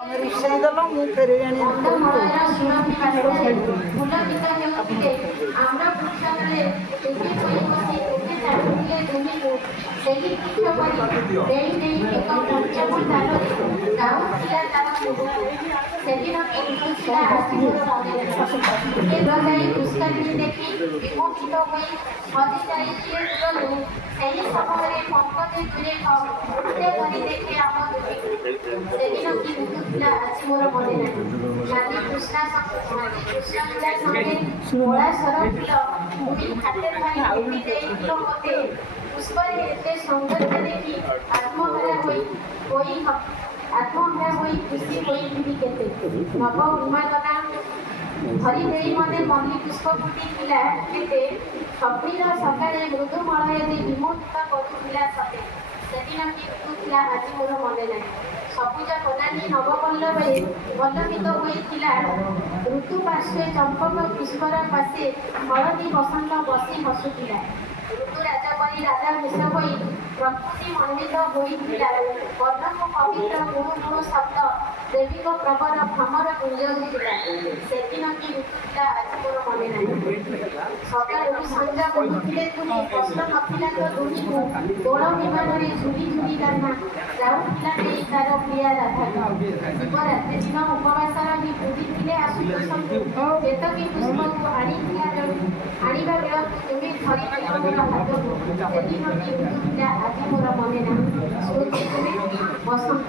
ରିକ୍ସାରେ ଦେଲ ମୁଁ ଫେରେଇ ଆଣି ମୋର ମନେ ନାହିଁ କୃଷ୍ଣ କଳା ସର ଫୁଲ ପୁଣି ହାତେ ଧରି ଦେଇଥିଲ ମତେ ପୁଷ୍ପରେ ଏତେ ସୌନ୍ଦର୍ଯ୍ୟ ଦେଖି ଆତ୍ମହରା ହୋଇ ଖୁସି ହୋଇଥିଲି କେତେ ନବ ଉନ୍ମାଦନା ଧରି ଦେଇ ମତେ ମଲ୍ଲି ପୁଷ୍ପ ଫୁଟିଥିଲା କେତେ ସ୍ୱପ୍ନିର ସକାଳେ ମୃଦୁ ମଳୟରେ ବିମୋହିତ କରୁଥିଲା ସତେ ସେଦିନ କି ଋତୁ ଥିଲା ଆଜି ମୋର ମନେ ନାହିଁ ସବୁଜ ବନାନୀ ନବପଲ୍ଲବରେ ପଲ୍ଲବିତ ହୋଇଥିଲା ଋତୁ ପାର୍ଶ୍ୱେ ଚମ୍ପକ ପୁଷ୍ପର ପାଶେ ହଳଦୀ ବସନ୍ତ ବସି ହସୁଥିଲା ଋତୁ ରାଜା ପରି ରାଜା ଭେଷ ହୋଇ ପ୍ରକୃତି ମଣ୍ଡିତ ହୋଇଥିଲା ବର୍ଣ୍ଣକୁ ପବିତ୍ର ଗୁଣୁ ଗୁଣୁ ଶବ୍ଦ ଦେବୀଙ୍କ ପ୍ରବର ଭ୍ରମର ଗୁଞ୍ଜରିଥିଲା ସେଦିନ କି ଋତୁ ଥିଲା ଆଜି ମୋର ମନେ ନାହିଁ ସକାଳୁ ସଞ୍ଜ କହୁଥିଲେ ତୁମେ କଷ୍ଟ ନଥିଲା ତ ଦୁହିଁକୁ ଦୋଳ ବିମାନରେ ଝୁଲି ଝୁଲି କାନ୍ନା ଯାଉଥିଲା ନେଇ ତାର ପ୍ରିୟା ରାଧାକୁ ଶିବରାତ୍ରି ଦିନ ଉପବାସ ରହି ବୁଝିଥିଲେ ଆଶୁତୋଷଙ୍କୁ କେତକୀ ପୁଷ୍ପକୁ ଆଣିବା ବେଳକୁ ତୁମେ ଧରିଥିଲ ମୋର ହାତକୁ ସେଦିନ କି ଋତୁ ଥିଲା ଆଜି ମୋର ମନେ ନାହିଁ ସ୍ମୃତି ତୁମେ ବସନ୍ତ